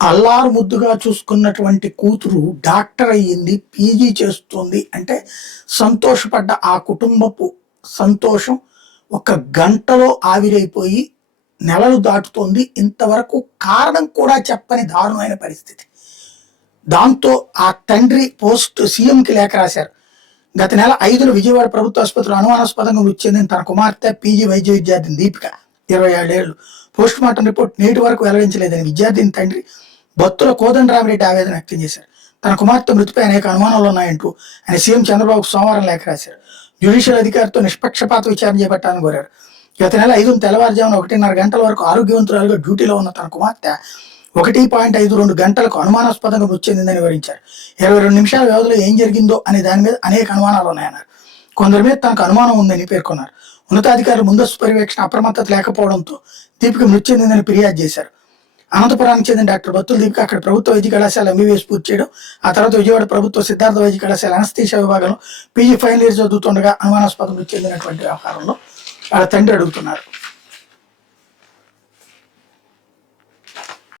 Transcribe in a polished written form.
అల్లారు ముద్దుగా చూసుకున్నటువంటి కూతురు డాక్టర్ అయ్యింది, పీజీ చేస్తుంది అంటే సంతోషపడ్డ ఆ కుటుంబపు సంతోషం ఒక గంటలో ఆవిరైపోయి నెలలు దాటుతోంది. ఇంతవరకు కారణం కూడా చెప్పని దారుణమైన పరిస్థితి. దాంతో ఆ తండ్రి పోస్ట్ సీఎంకి లేఖ రాశారు. గత నెల 5న విజయవాడ ప్రభుత్వ ఆసుపత్రిలో అనుమానాస్పదంగా మృతి చెందిన తన కుమార్తె పీజీ వైద్య విద్యార్థిని దీపిక 27 ఏళ్లు పోస్ట్ మార్టం రిపోర్ట్ నేటి వరకు వెల్లడించలేదని విద్యార్థిని తండ్రి భక్తుల కోదండరామిరెడ్డి ఆవేదన వ్యక్తం చేశారు. తన కుమార్తె మృతిపై అనేక అనుమానాలు ఉన్నాయంటూ ఆయన సీఎం చంద్రబాబుకు సోమవారం లేఖ రాశారు. జ్యుడిషియల్ అధికారితో నిష్పక్షపాత విచారణ చేపట్టాలని కోరారు. గత నెల 5న తెల్లవారుజామున 1:30 గంటల వరకు ఆరోగ్యవంతురాలుగా డ్యూటీలో ఉన్న తన కుమార్తె 1.52 గంటలకు అనుమానాస్పదంగా మృతి చెందిందని వివరించారు. 22 నిమిషాల వ్యవధిలో ఏం జరిగిందో అనే దాని మీద అనేక అనుమానాలు ఉన్నాయన్నారు. కొందరి మీద తనకు అనుమానం ఉందని పేర్కొన్నారు. ఉన్నతాధికారులు ముందస్తు పర్యవేక్షణ అప్రమత్తత లేకపోవడంతో దీపిక మృతి చెందిందని ఫిర్యాదు చేశారు. అనంతపురానికి చెందిన డాక్టర్ బత్తుల దీపిక అక్కడ ప్రభుత్వ వైద్య కళాశాల ఎంబీబీఎస్ పూర్తి చేయడం, ఆ తర్వాత విజయవాడ ప్రభుత్వ సిద్ధార్థ వైద్య కళాశాల అనస్థీషియా విభాగంలో పీజీ ఫైనల్ ఇయర్ చదువుతుండగా అనుమానాస్పదం మృతి చెందినటువంటి వ్యవహారంలో వాళ్ళ తండ్రి అడుగుతున్నారు.